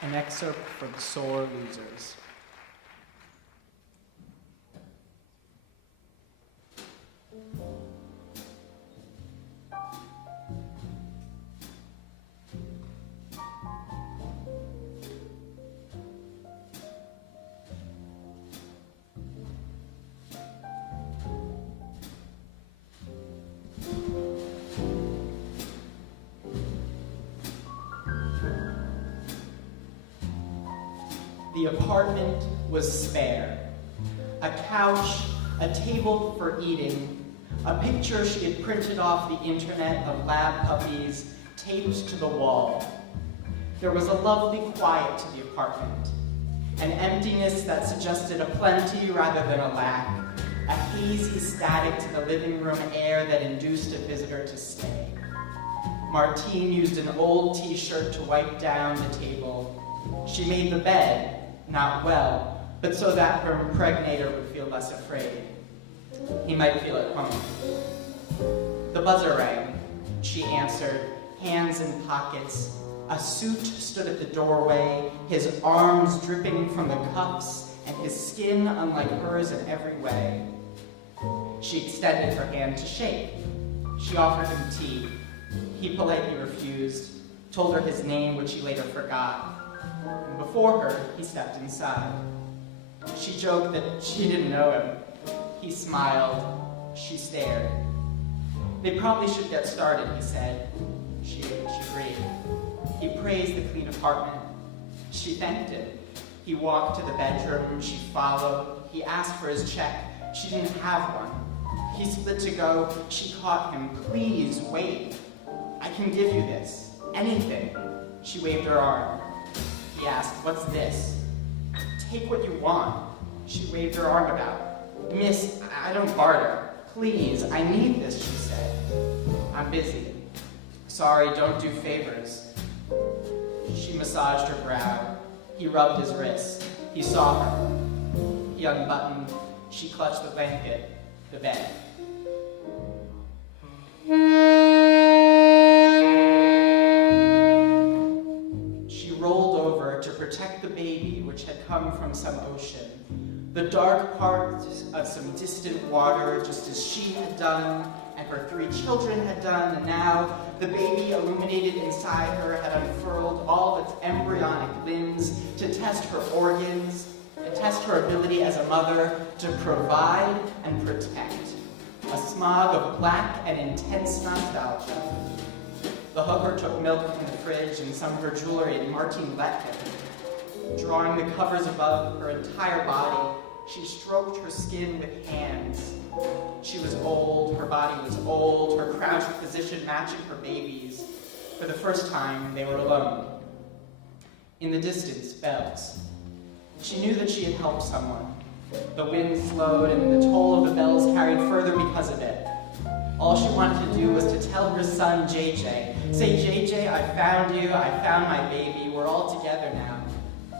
An excerpt from Sore Losers. The apartment was spare. A couch, a table for eating, a picture she had printed off the internet of lab puppies taped to the wall. There was a lovely quiet to the apartment, an emptiness that suggested a plenty rather than a lack, a hazy static to the living room air that induced a visitor to stay. Martine used an old t-shirt to wipe down the table. She made the bed, not well, but so that her impregnator would feel less afraid. He might feel at home. The buzzer rang. She answered, hands in pockets. A suit stood at the doorway, his arms dripping from the cuffs, and his skin unlike hers in every way. She extended her hand to shake. She offered him tea. He politely refused, told her his name, which he later forgot. And before her, he stepped inside. She joked that she didn't know him. He smiled. She stared. They probably should get started, he said. She agreed. He praised the clean apartment. She thanked him. He walked to the bedroom. She followed. He asked for his check. She didn't have one. He split to go. She caught him. Please, wait. I can give you this. Anything. She waved her arm. He asked, what's this? Take what you want. She waved her arm about. Miss, I don't barter. Please, I need this, she said. I'm busy. Sorry, don't do favors. She massaged her brow. He rubbed his wrist. He saw her. He unbuttoned. She clutched the blanket, the bed. She rolled over to protect the baby, which had come from some ocean, the dark part of some distant water, just as she had done, and her 3 children had done, and now the baby illuminated inside her had unfurled all its embryonic limbs to test her organs, to test her ability as a mother to provide and protect. A smog of black and intense nostalgia. The hooker took milk from the fridge and some of her jewelry, and Martine let him. Drawing the covers above her entire body, she stroked her skin with hands. She was old, her body was old, her crouched position matching her baby's. For the first time, they were alone. In the distance, bells. She knew that she had helped someone. The wind slowed, and the toll of the bells carried further because of it. All she wanted to do was to tell her son, JJ, say, JJ, I found you, I found my baby, we're all together now.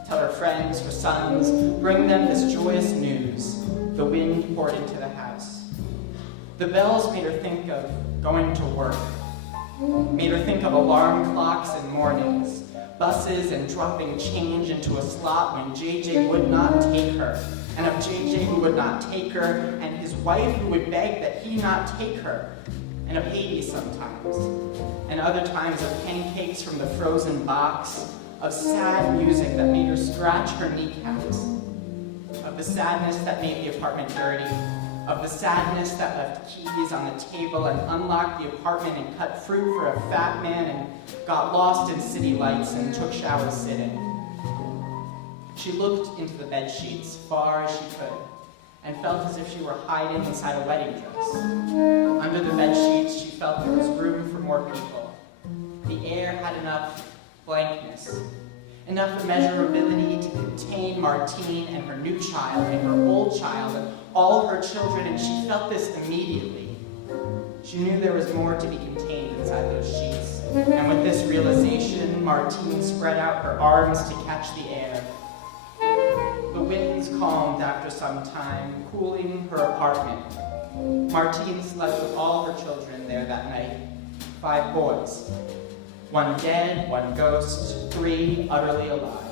Tell her friends, her sons, bring them this joyous news. The wind poured into the house. The bells made her think of going to work, made her think of alarm clocks and mornings, buses and dropping change into a slot when JJ would not take her, and of JJ who would not take her, and his wife who would beg that he not take her, and of Hades sometimes, and other times of pancakes from the frozen box, of sad music that made her scratch her kneecaps, of the sadness that made the apartment dirty, of the sadness that left keys on the table and unlocked the apartment and cut fruit for a fat man and got lost in city lights and took showers sitting. She looked into the bed sheets far as she could and felt as if she were hiding inside a wedding dress. Under the bed sheets, she felt there was room for more people. The air had enough blankness, enough immeasurability to contain Martine and her new child and her old child and all her children, and she felt this immediately. She knew there was more to be contained inside those sheets, and with this realization, Martine spread out her arms to catch the air. The winds calmed after some time, cooling her apartment. Martine slept with all her children there that night, 5 boys. 1 dead, 1 ghost, 3 utterly alive.